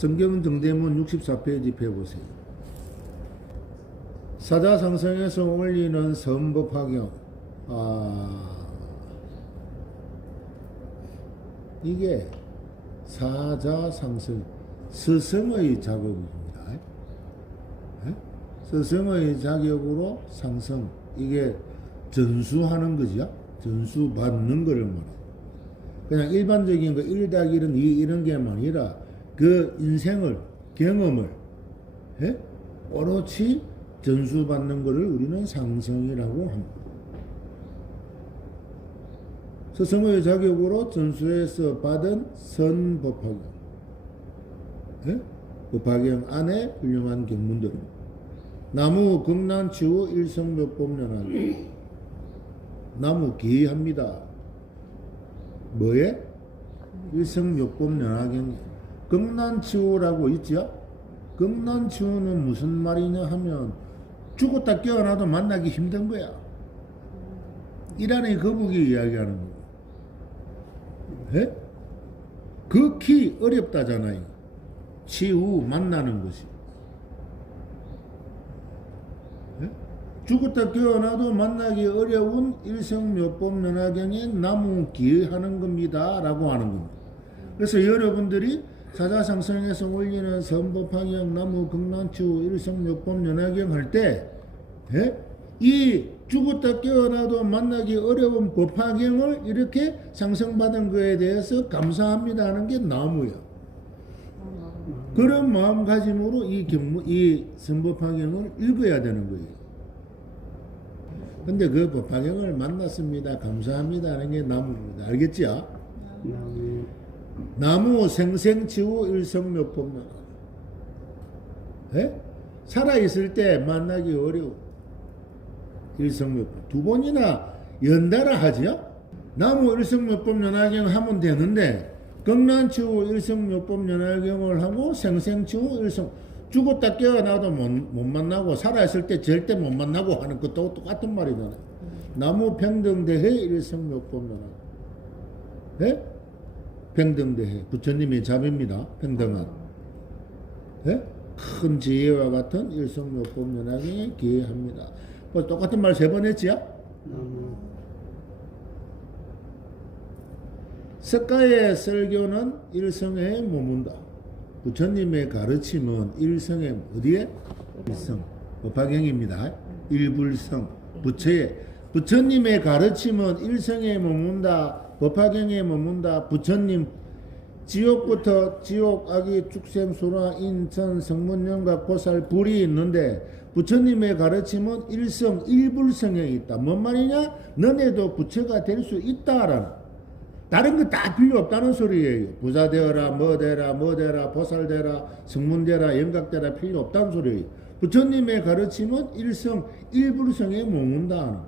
정경 정대문 64페이지 펴보세요. 사자상성에서 올리는 선법화경. 아, 이게 사자상성, 스승의 자격입니다. 예? 스승의 자격으로 상성. 이게 전수하는 거죠. 전수 받는 거를 말해요. 그냥 일반적인 거1 더하기 1은 2 이런 게만 아니라 그 인생을 경험을 예? 오롯이 전수받는 것을 우리는 상성이라고 합니다. 스승의 자격으로 전수해서 받은 선법학경 예? 법학경 안에 훌륭한 경문들 나무 극난치우 일성묘법연하기 나무 기합니다. 뭐에? 일성묘법연하경이 극난치우라고 있죠? 극난치우는 무슨 말이냐 하면 죽었다 깨어나도 만나기 힘든 거야. 이란의 거북이 이야기하는 거. 예? 극히 어렵다잖아요. 치우 만나는 것이. 예? 죽었다 깨어나도 만나기 어려운 일성묘법 면화경에 나무 기하는 겁니다. 라고 하는 겁니다. 그래서 여러분들이 사자상성에서 올리는 선법학경 나무 극난치우 일성묘법 연화경 할 때, 예? 이 죽었다 깨어나도 만나기 어려운 법화경을 이렇게 상승받은 거에 대해서 감사합니다 하는 게 나무야. 그런 마음가짐으로 이 경무, 이 선법화경을 읽어야 되는 거예요. 근데 그 법화경을 만났습니다. 감사합니다 하는 게 나무입니다. 알겠지요? 나무 생생치우 일성묘법론. 예? 살아있을 때 만나기 어려워. 일성묘법. 두 번이나 연달아 하지요? 나무 일성묘법 연화경 하면 되는데, 극난치우 일성묘법 연화경을 하고 생생치우 일성, 죽었다 깨어나도 못, 못 만나고, 살아있을 때 절대 못 만나고 하는 것도 똑같은 말이잖아요. 나무 평등대회 일성묘법 연화경. 예? 평등대회 부처님의 자비입니다. 평등한 예? 큰 지혜와 같은 일성묘법 연합에 기회합니다. 뭐 똑같은 말 세 번 했지요? 나무 석가의 설교는 일성에 머문다. 부처님의 가르침은 일성에 어디에? 일성. 법화경입니다. 일불성. 부처의 부처님의 가르침은 일성에 머문다. 법화경에 머문다. 부처님 지옥부터 지옥 아기 축생 소라 인천 성문연각 보살 불이 있는데 부처님의 가르침은 일성 일불성에 있다. 뭔 말이냐? 너네도 부처가 될 수 있다라는. 다른 거 다 필요 없다는 소리예요. 부자 되어라, 뭐 되라, 뭐 되라, 보살 되라, 성문 되라, 영각 되라 필요 없다는 소리예요. 부처님의 가르침은 일성, 일불성에 머문다.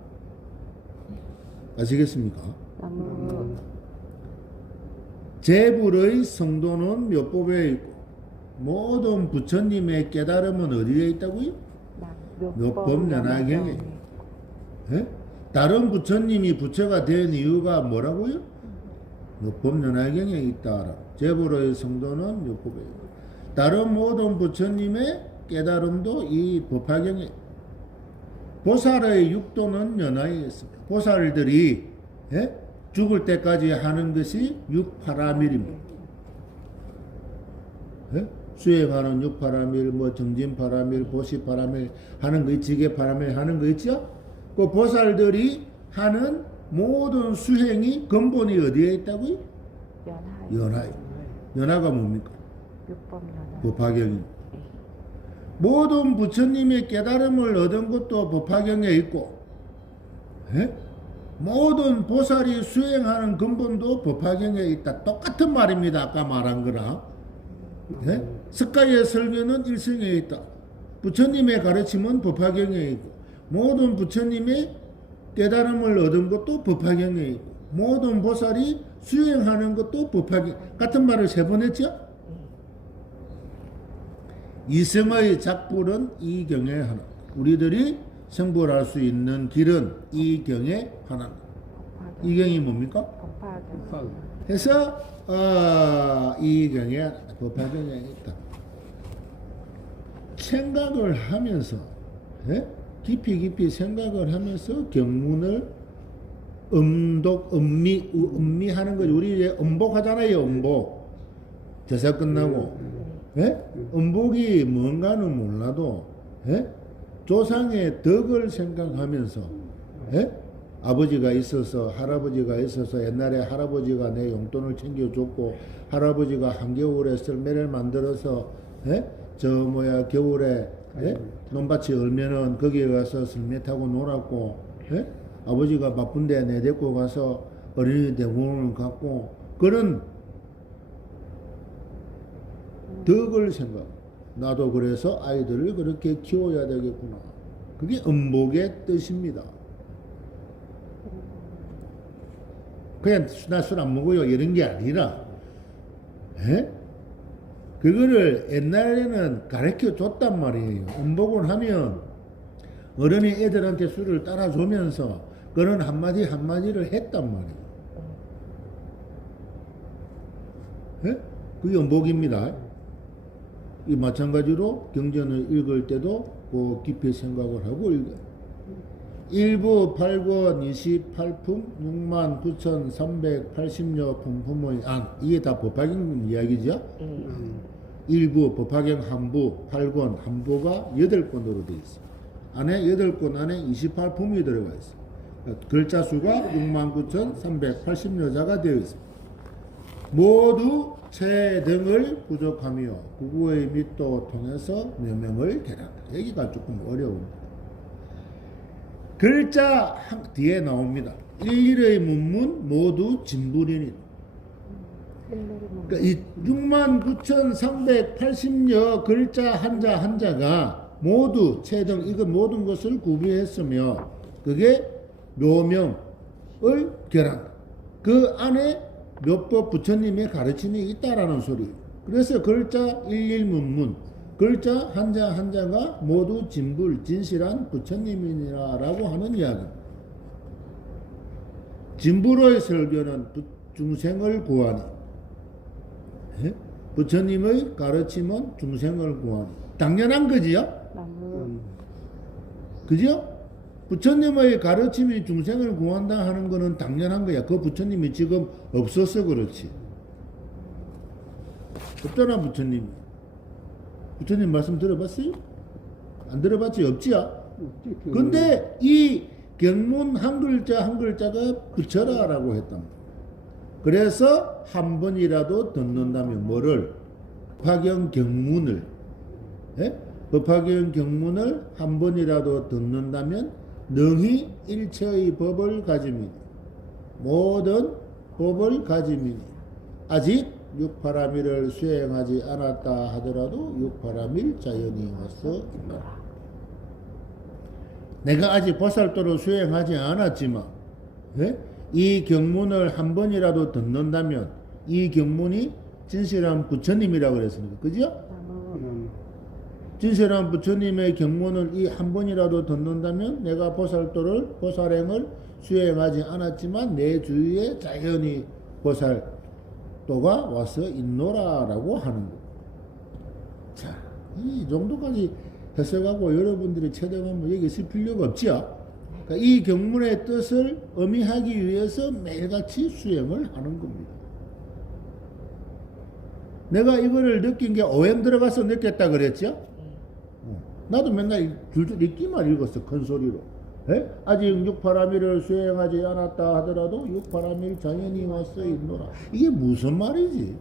아시겠습니까? 나무 제불의 성도는 묘법에 있고 모든 부처님의 깨달음은 어디에 있다고요? 묘법 연화경에. 예? 다른 부처님이 부처가 된 이유가 뭐라고요? 묘법 연화경에 있다. 제불의 성도는 묘법에 있고 다른 모든 부처님의 깨달음도 이 법화경에 보살의 육도는 연화에 있습니다. 보살들이 예? 죽을 때까지 하는 것이 육파라밀입니다. 예? 수행하는 육파라밀, 뭐 정진파라밀, 보시파라밀 하는 거, 지게파라밀 하는 거 있죠? 그 보살들이 하는 모든 수행이 근본이 어디에 있다고요? 연하 연하에. 연하가 뭡니까? 육법 연하 법화경입니다. 모든 부처님의 깨달음을 얻은 것도 법화경에 있고, 예? 모든 보살이 수행하는 근본도 법화경에 있다. 똑같은 말입니다. 아까 말한 거랑. 예? 석가의 설교는 일성에 있다. 부처님의 가르침은 법화경에 있고, 모든 부처님의 깨달음을 얻은 것도 법화경에 있고, 모든 보살이 수행하는 것도 법화경, 같은 말을 세 번 했죠? 이성의 작불은 이 경에 하나. 우리들이 성불할 수 있는 길은 이 경에 하나. 법화경. 이경이 뭡니까? 법화경. 법. 해서 어, 이 경에 법화경에 있다. 생각을 하면서 예? 깊이 깊이 생각을 하면서 경문을 음독 음미 우- 음미하는 거지 우리 이제 음복하잖아요 음복 제사 끝나고 예? 음복이 뭔가는 몰라도 예? 조상의 덕을 생각하면서 예? 아버지가 있어서 할아버지가 있어서 옛날에 할아버지가 내 용돈을 챙겨줬고 할아버지가 한겨울에 썰매를 만들어서 예? 저 뭐야 겨울에 예? 논밭이 얼면은 거기에 가서 썰매 타고 놀았고 예? 아버지가 바쁜데 내 데리고 가서 어린이 대공원을 갖고 그런 덕을 생각. 나도 그래서 아이들을 그렇게 키워야 되겠구나. 그게 음복의 뜻입니다. 그냥 나술 안 먹어요 이런 게 아니라, 에? 그거를 옛날에는 가르쳐 줬단 말이에요. 음복을 하면 어른이 애들한테 술을 따라주면서 그런 한마디 한마디를 했단 말이에요. 예? 그게 음복입니다. 이 마찬가지로 경전을 읽을 때도 그 깊이 생각을 하고 읽어요. 1부 8권 28품 6만 9,380여 품품의 안 이게 다 법화경 이야기죠. 예. 음. 일부 법화경 한부 8권 한부가 8권으로 되어 있어요. 안에 8권 안에 28품이 들어가 있어요. 글자 수가 69,380여자가 되어 있어요. 모두 체 등을 부족하며 구구의 밑도 통해서 묘명을 개란다. 여기가 조금 어려웁니다. 글자 한- 뒤에 나옵니다. 일일의 문문 모두 뭐 그러니까 이 69,380여 글자 한자 한자가 모두 체등 이거 모든 것을 구비했으며 그게 묘명을 결한다. 그 안에 묘법 부처님의 가르침이 있다라는 소리예요. 그래서 글자 일일문문 글자 한자 한자가 모두 진불 진실한 부처님이라고 하는 이야기입니다. 진불의 설교는 부- 중생을 구하니 예? 부처님의 가르침은 중생을 구하니 당연한 거지요? 음. 그죠? 부처님의 가르침이 중생을 구한다 하는 거는 당연한 거야. 그 부처님이 지금 없어서 그렇지. 없잖아, 부처님. 부처님 말씀 들어봤어요? 안 들어봤지? 없지야? 없지, 그- 근데 이 경문 한 글자 한 글자가 붙여라 라고 했단 말이야. 그래서 한 번이라도 듣는다면 뭐를 법화경 경문을 예? 법화경 경문을 한 번이라도 듣는다면 능히 일체의 법을 가짐이니 모든 법을 가짐이니 아직 육파라밀을 수행하지 않았다 하더라도 육파라밀 자연이 와서 있노라. 내가 아직 보살도를 수행하지 않았지만 예? 이 경문을 한 번이라도 듣는다면 이 경문이 진실한 부처님이라고 그랬으니까 그죠? 진실한 부처님의 경문을 이 한 번이라도 듣는다면 내가 보살도를 보살행을 수행하지 않았지만 내 주위에 자연히 보살도가 와서 있노라라고 하는 거. 자, 이 정도까지 해석하고 여러분들이 체득하면 여기 있을 필요가 없지요. 그러니까 이 경문의 뜻을 의미하기 위해서 매일같이 수행을 하는 겁니다. 내가 이거를 느낀 게 OM 들어가서 느꼈다 그랬죠? 어. 나도 맨날 줄줄 읽기만 읽었어 큰 소리로. 에? 아직 육파라밀을 수행하지 않았다 하더라도 육파라밀 자연이 왔어 있노라. 이게 무슨 말이지?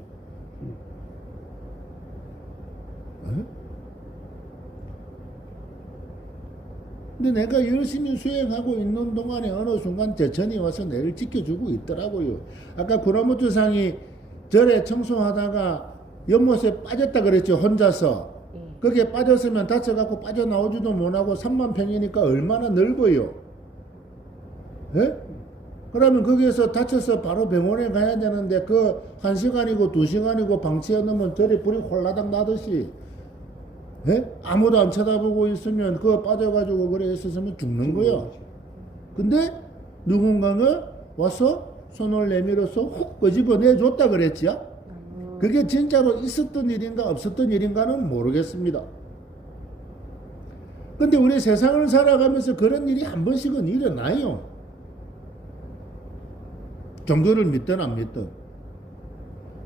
에? 근데 내가 열심히 수행하고 있는 동안에 어느 순간 제천이 와서 내를 지켜주고 있더라고요. 아까 구라무트상이 절에 청소하다가 연못에 빠졌다 그랬죠, 혼자서. 예. 거기에 빠졌으면 다쳐갖고 빠져나오지도 못하고 3만 평이니까 얼마나 넓어요. 예? 그러면 거기에서 다쳐서 바로 병원에 가야 되는데 그 한 시간이고 두 시간이고 방치해 놓으면 절에 불이 홀라당 나듯이 예? 아무도 안 쳐다보고 있으면 그거 빠져가지고 그래 있었으면 죽는 거야. 근데 누군가가 와서 손을 내밀어서 훅 끄집어내 줬다 그랬지요? 어, 그게 진짜로 있었던 일인가 없었던 일인가는 모르겠습니다. 근데 우리 세상을 살아가면서 그런 일이 한 번씩은 일어나요. 종교를 믿든 안 믿든.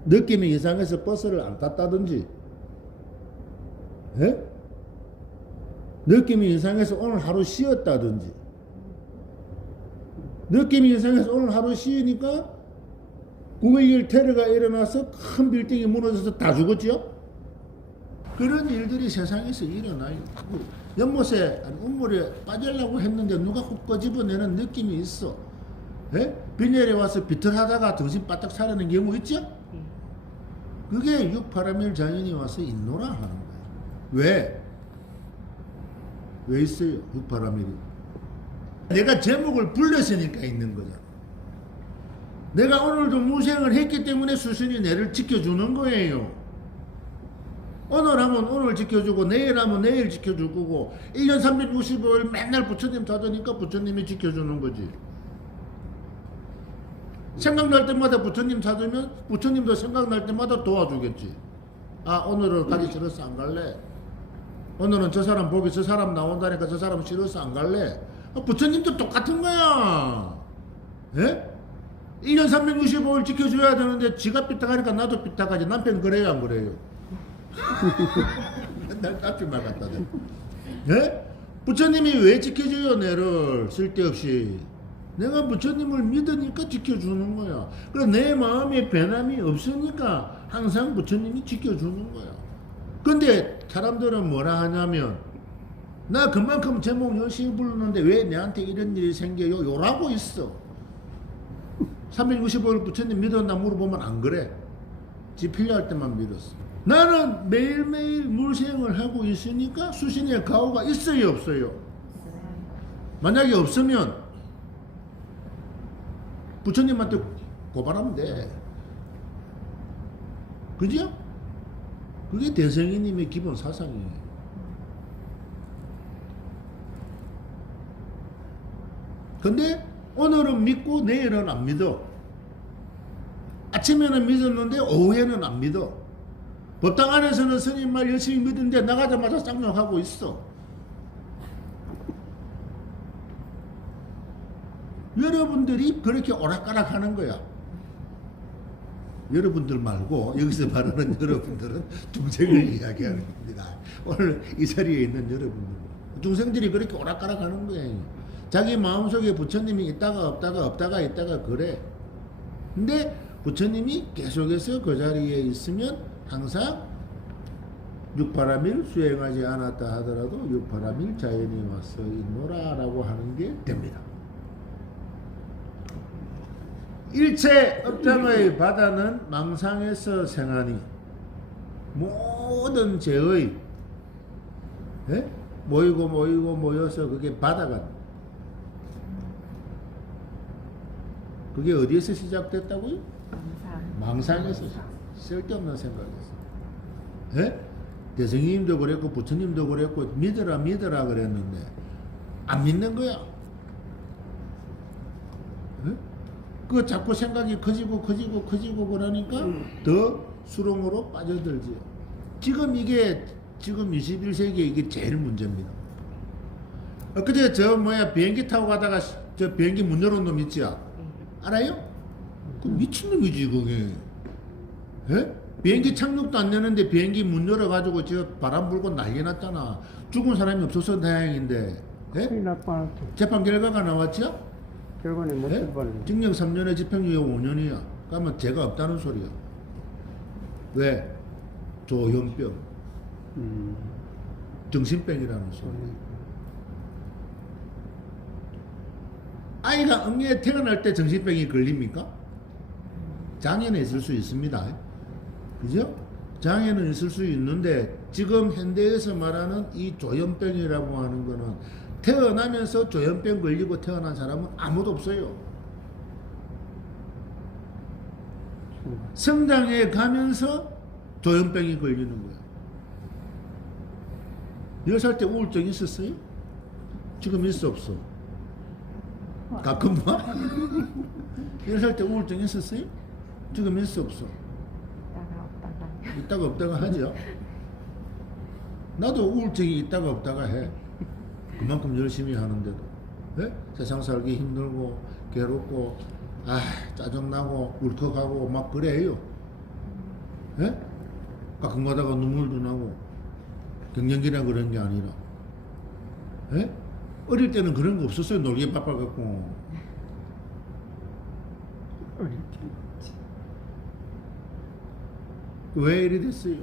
느낌이 이상해서 버스를 안 탔다든지. 예? 느낌이 이상해서 오늘 하루 쉬었다든지. 느낌이 이상해서 오늘 하루 쉬으니까 9.11 테러가 일어나서 큰 빌딩이 무너져서 다 죽었지요? 그런 일들이 세상에서 일어나요. 뭐 연못에 아니, 우물에 빠지려고 했는데 누가 훅 꺼집어내는 느낌이 있어. 예? 빈혈에 와서 비틀하다가 정신 바짝 차리는 경우 있죠? 예. 그게 6파라밀 자연이 와서 있노라 하는 거예요. 왜? 왜 있어요? 6파라밀이. 내가 제목을 불렀으니까 있는 거잖아. 내가 오늘도 무생을 했기 때문에 수신이 내를 지켜주는 거예요. 오늘 하면 오늘 지켜주고 내일 하면 내일 지켜줄 거고 1년 365일 맨날 부처님 찾으니까 부처님이 지켜주는 거지. 생각날 때마다 부처님 찾으면 부처님도 생각날 때마다 도와주겠지. 아 오늘은 가기 싫어서 안 갈래. 오늘은 저 사람 보기 저 사람 나온다니까 저 사람 싫어서 안 갈래. 아, 부처님도 똑같은 거야. 예? 1년 365일 지켜줘야 되는데 지가 삐딱하니까 나도 삐딱하지. 남편 그래요 안 그래요? 맨날 앞에만 갖다 대. 예? 부처님이 왜 지켜줘요 내를 쓸데없이 내가 부처님을 믿으니까 지켜주는 거야 그래 내 마음에 변함이 없으니까 항상 부처님이 지켜주는 거야 근데 사람들은 뭐라 하냐면 나 그만큼 제목 열심히 부르는데 왜 내한테 이런 일이 생겨요 요라고 있어 365일 부처님 믿었나 물어보면 안 그래 지 필요할 때만 믿었어. 나는 매일매일 물생을 하고 있으니까 수신의 가오가 있어요, 없어요? 만약에 없으면 부처님한테 고발하면 돼. 그죠? 그게 대성이님의 기본 사상이에요. 근데 오늘은 믿고 내일은 안 믿어. 아침에는 믿었는데 오후에는 안 믿어. 법당 안에서는 스님 말 열심히 믿는데 나가자마자 쌍욕하고 있어. 여러분들이 그렇게 오락가락 하는 거야. 여러분들 말고 여기서 말하는 여러분들은 중생을 이야기하는 겁니다. 오늘 이 자리에 있는 여러분들. 중생들이 그렇게 오락가락 하는 거예요. 자기 마음속에 부처님이 있다가 없다가 없다가 있다가 그래. 근데 부처님이 계속해서 그 자리에 있으면 항상 육바라밀 수행하지 않았다 하더라도 육바라밀 자연이 와서 있노라 라고 하는 게 됩니다. 일체 업장의 바다는 망상에서 생하니 모든 죄의 예? 모이고 모이고 모여서 그게 바다가 그게 어디에서 시작됐다고요? 항상. 망상 에서 쓸데없는 생각에서 예? 대성님도 그랬고 부처님도 그랬고 믿어라 믿어라 그랬는데 안 믿는 거야. 예? 그 자꾸 생각이 커지고 커지고 커지고 그러니까 더 수렁으로 빠져들지요 지금 이게 지금 21세기에 이게 제일 문제입니다. 엊그제 저 뭐야 비행기 타고 가다가 저 비행기 문 열어놓은 놈 있지요 알아요? 그 미친놈이지 그게 예? 비행기 착륙도 안 되는데 비행기 문 열어가지고 저 바람 불고 난리 났잖아 죽은 사람이 없어서 다행인데 예? 큰일 날 뻔했죠. 재판 결과가 나왔죠? 결과는 못 예? 쓸 뻔했네. 징역 3년에 집행유예 5년이야 그러면 죄가 없다는 소리야 왜? 조현병 음. 정신병이라는 소리야 아이가 응애에 태어날 때 정신병이 걸립니까? 장애는 있을 수 있습니다. 그죠? 장애는 있을 수 있는데 지금 현대에서 말하는 이 조현병이라고 하는 거는 태어나면서 조현병 걸리고 태어난 사람은 아무도 없어요. 성장해 가면서 조현병이 걸리는 거야. 10살 때 우울증 있었어요? 지금 있어 없어? 가끔 봐? 여섯 살때 우울증 있었어요? 지금 있어 없어? 있다가 없다가. 있다가 없다가 하죠. 나도 우울증이 있다가 없다가 해. 그만큼 열심히 하는데도. 예? 세상 살기 힘들고, 괴롭고, 아, 짜증나고, 울컥하고, 막 그래요. 예? 가끔 가다가 눈물도 나고, 갱년기라 그런 게 아니라. 예? 어릴 때는 그런 거 없었어요. 놀기 바빠갖고. 어릴 때 있지. 왜 이리 됐어요?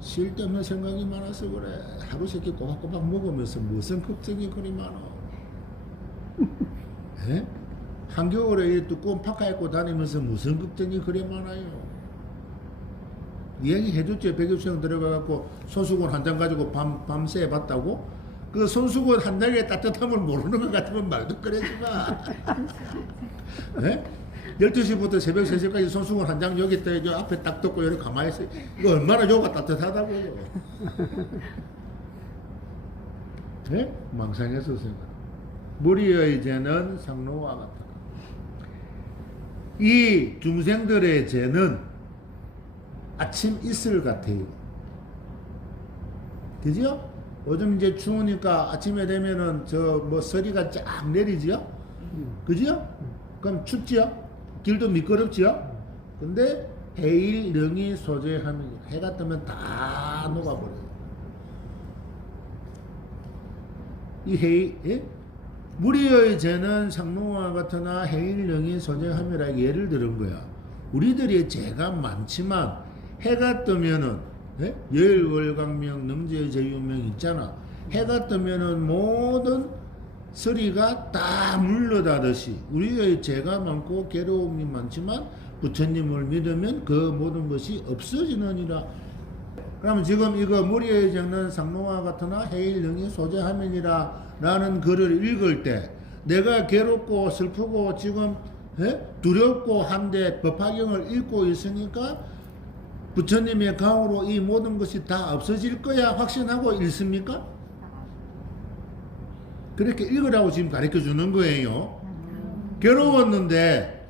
쓸데없는 생각이 많아서 그래. 하루 세끼 꼬박꼬박 먹으면서 무슨 걱정이 그리 많아. 에? 한겨울에 이 두꺼운 파카 입고 다니면서 무슨 걱정이 그리 많아요. 이야기 해줬죠. 백일수영 들어가갖고 손수건 한 장 가지고 밤, 밤새 봤다고? 그 손수건 한 장의 따뜻함을 모르는 것 같으면 말도 꺼내지 마. 예? 12시부터 새벽 3시까지 손수건 한 장 여기 있다, 저 앞에 딱 덮고 이렇게 가만히 있어. 이거 얼마나 요가 따뜻하다고요. 예? 망상해서 생각. 무리의 죄는 상노와 같다. 이 중생들의 죄는 아침 이슬 같아요. 그죠? 요즘 이제 추우니까 아침에 되면은 저 뭐 서리가 쫙 내리지요? 그죠? 그럼 춥지요? 길도 미끄럽지요? 근데 해일 능이 소재하면 해가 뜨면 다 녹아버려요. 이 해일, 예? 무리의 죄는 상노와 같으나 해일 능이 소재함이라 예를 들은 거야. 우리들의 죄가 많지만 해가 뜨면은 예? 열월광명 능제 제유명 있잖아. 해가 뜨면은 모든 서리가 다 물러다듯이 우리의 죄가 많고 괴로움이 많지만 부처님을 믿으면 그 모든 것이 없어지느니라. 그러면 지금 이거 무리의 정는 상노와 같으나 해일 능이 소재하면이라 라는 글을 읽을 때 내가 괴롭고 슬프고 지금 예? 두렵고 한데 법화경을 읽고 있으니까 부처님의 강으로 이 모든 것이 다 없어질 거야 확신하고 읽습니까? 그렇게 읽으라고 지금 가르쳐 주는 거예요. 괴로웠는데,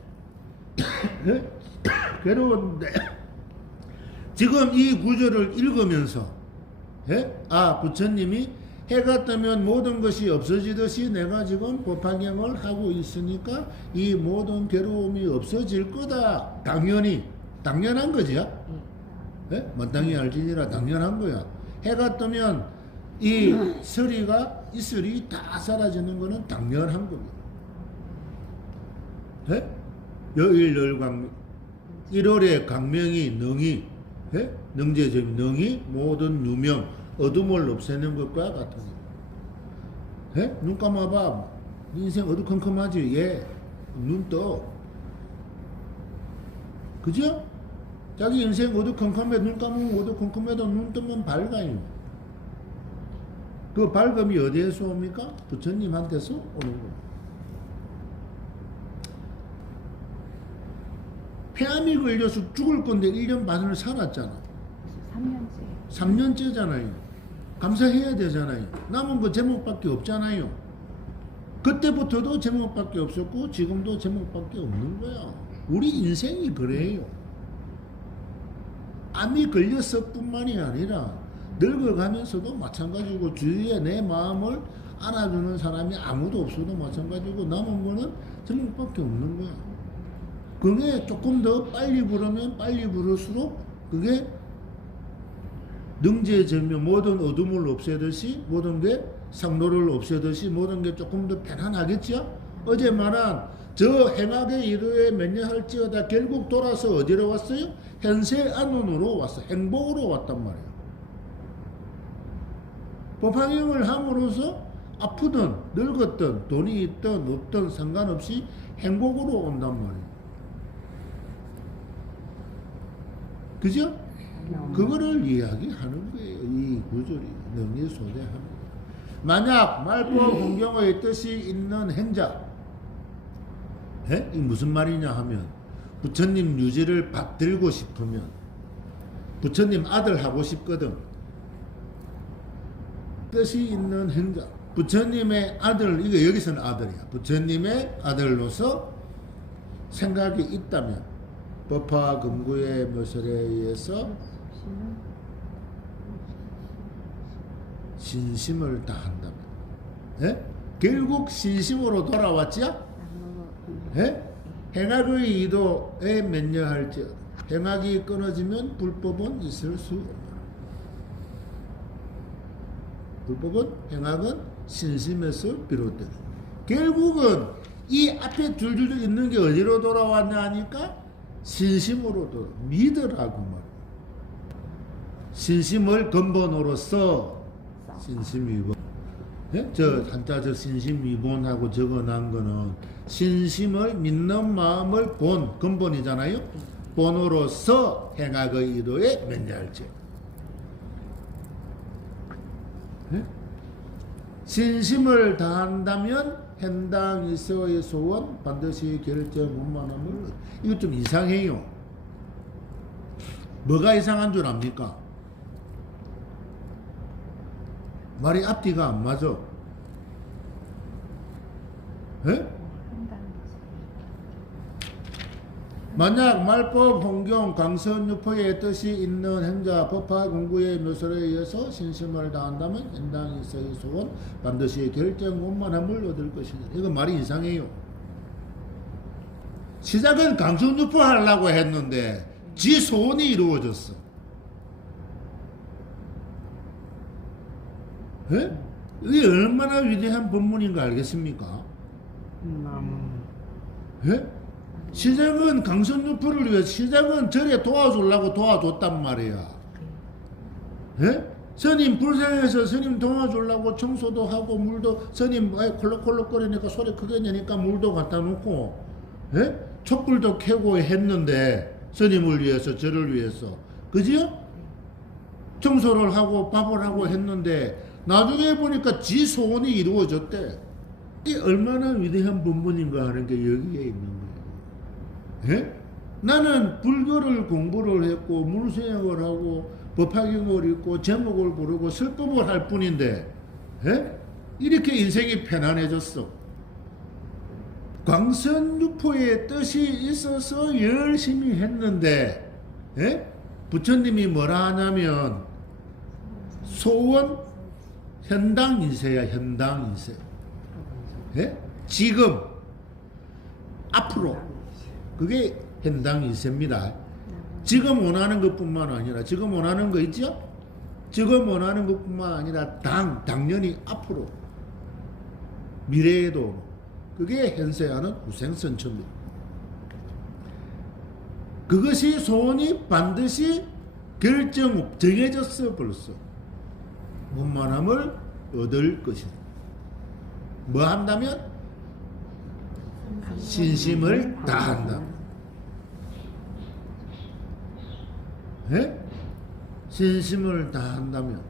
괴로웠는데, 지금 이 구절을 읽으면서, 예? 아, 부처님이 해가 뜨면 모든 것이 없어지듯이 내가 지금 법화경을 하고 있으니까 이 모든 괴로움이 없어질 거다. 당연히, 당연한 거죠. 예? 마땅히 알지니라 당연한 거야. 해가 뜨면 이 서리가 이슬이 다 사라지는 거는 당연한 겁니다. 예? 여일 열광 1월에 강명이 능이 예? 능제점 능이 모든 유명 어둠을 없애는 것과 같은 거. 예? 눈 감아봐. 인생 어두컴컴하지? 예. 눈 떠. 그죠? 자기 인생 어두컴컴해 눈 감으면 어두컴컴해도 눈 뜨면 밝아요. 그 밝음이 어디에서 옵니까? 부처님한테서 오는 거예요. 폐암이 걸려서 죽을 건데 1년 반을 살았잖아. 3년째. 3년째잖아요. 감사해야 되잖아요. 남은 거 제목밖에 없잖아요. 그때부터도 제목밖에 없었고 지금도 제목밖에 없는 거야. 우리 인생이 그래요. 암이 걸렸을 뿐만이 아니라 늙어가면서도 마찬가지고 주위에 내 마음을 안아주는 사람이 아무도 없어도 마찬가지고 남은 거는 제목밖에 없는 거야. 그게 조금 더 빨리 부르면 빨리 부를수록 그게 능제절명 모든 어둠을 없애듯이 모든 게 상노를 없애듯이 모든 게 조금 더 편안하겠죠? 어제 말한 저 행악의 이루에 면례할지어다 결국 돌아서 어디로 왔어요? 현세 안원으로 왔어. 행복으로 왔단 말이에요. 법화경을 함으로써 아프든 늙었든 돈이 있든 없든 상관없이 행복으로 온단 말이에요. 그죠? 그거를 이야기하는 거예요. 이 구절이 능리 소재하는 거예요. 만약 말법 공경의 뜻이 있는 행자, 에? 이 무슨 말이냐 하면 부처님 유지를 받들고 싶으면 부처님 아들 하고 싶거든. 뜻이 있는 행자, 부처님의 아들 이거 여기서는 아들이야. 부처님의 아들로서 생각이 있다면 법화 금구의 묘설에 의해서 신심을 다한다면 예? 결국 신심으로 돌아왔지요? 예? 행악의 이도에 면녀할지어다 행악이 끊어지면 불법은 있을 수 없다 불법은 행악은 신심에서 비롯된다 결국은 이 앞에 줄줄 있는 게 어디로 돌아왔냐 하니까 신심으로 돌아 믿으라고 말 신심을 근본으로서 신심위본. 예? 저 한자 저 신심위본하고 적어놓은 거는 신심을 믿는 마음을 본 근본이잖아요. 본으로서 행악의 의도에 면제할지. 예? 신심을 다한다면 hen당 이서의 소원 반드시 결정 원만함을 이거 좀 이상해요. 뭐가 이상한 줄 압니까? 말이 앞뒤가 안 맞아. 예? 만약 말법, 홍경, 강선, 유포의 뜻이 있는 행자, 법화, 공구의 묘설에 의해서 신심을 다한다면 인당에서의 소원 반드시 결정 원만함을 얻을 것이다. 이거 말이 이상해요. 시작은 강선, 유포 하려고 했는데 지 소원이 이루어졌어. 예? 이게 얼마나 위대한 법문인가 알겠습니까? 나무 예? 시작은 강선유포를 위해 시작은 절에 도와주려고 도와줬단 말이야. 예? 스님 불생해서 스님 도와주려고 청소도 하고 물도 스님 콜록콜록거리니까 소리 크게 내니까 물도 갖다 놓고 예? 촛불도 켜고 했는데 스님을 위해서 저를 위해서 그지요? 청소를 하고 밥을 하고 했는데 나중에 보니까 지 소원이 이루어졌대. 이 얼마나 위대한 본문인가 하는 게 여기에 있는 거예요. 예? 나는 불교를 공부를 했고 물수행을 하고 법화경을 읽고 제목을 부르고 설법을 할 뿐인데 예? 이렇게 인생이 편안해졌어. 광선유포의 뜻이 있어서 열심히 했는데 예? 부처님이 뭐라 하냐면 소원 현당 인세야 현당 인세. 예? 지금 앞으로 그게 현당 인세입니다. 지금 원하는 것뿐만 아니라 지금 원하는 거 있죠? 지금 원하는 것뿐만 아니라 당 당연히 앞으로 미래에도 그게 현세하는 후생선처입니다. 그것이 소원이 반드시 결정 정해졌어 벌써. 원만함을 얻을 것이다. 뭐 한다면 신심을 다한다. 예? 신심을 다한다면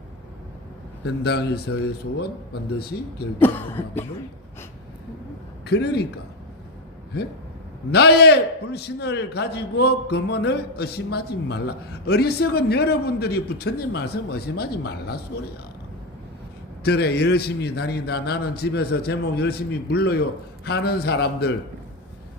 현당에서의 소원 반드시 결정하는 그러니까 예? 나의 불신을 가지고 검언을 의심하지 말라. 어리석은 여러분들이 부처님 말씀 의심하지 말라 소리야. 절에 열심히 다니다. 나는 집에서 제목 열심히 불러요. 하는 사람들.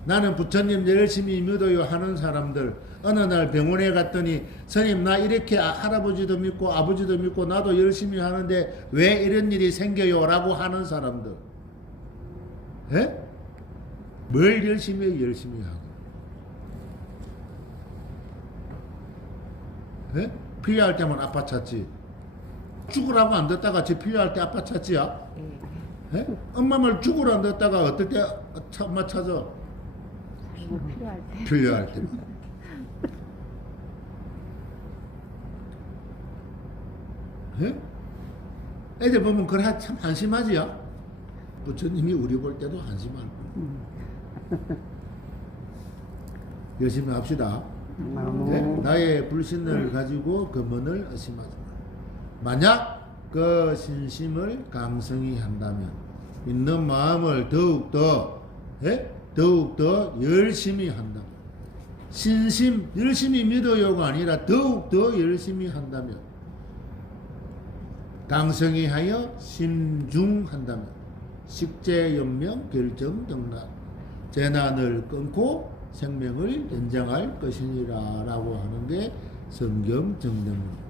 나는 부처님 열심히 믿어요. 하는 사람들. 어느 날 병원에 갔더니 스님 나 이렇게 아- 할아버지도 믿고 아버지도 믿고 나도 열심히 하는데 왜 이런 일이 생겨요? 라고 하는 사람들. 예? 뭘 열심히 해 열심히 하고. 예? 필요할 때만 아파 찾지 죽으라고 안 듣다가 지 필요할 때 아빠 찾지야 예? 엄마 말 죽으라 안 듣다가 어떨 때 엄마 찾아 필요할 때. 필요할 때. 예? 애들 보면 그래 참 한심하지요. 부처님이 우리 볼 때도 거예요. 열심히 합시다. 네? 나의 불신을 가지고 금언을 의심하지 마. 만약 그 신심을 강성히 한다면 있는 마음을 더욱 더 예? 더욱 더 열심히 한다. 신심 열심히 믿어요가 아니라 더욱 더 열심히 한다면 강성이 하여 심중한다면 식재연명 결정정난 재난을 끊고 생명을 연장할 것이니라 라고 하는 게 성경 정답입니다.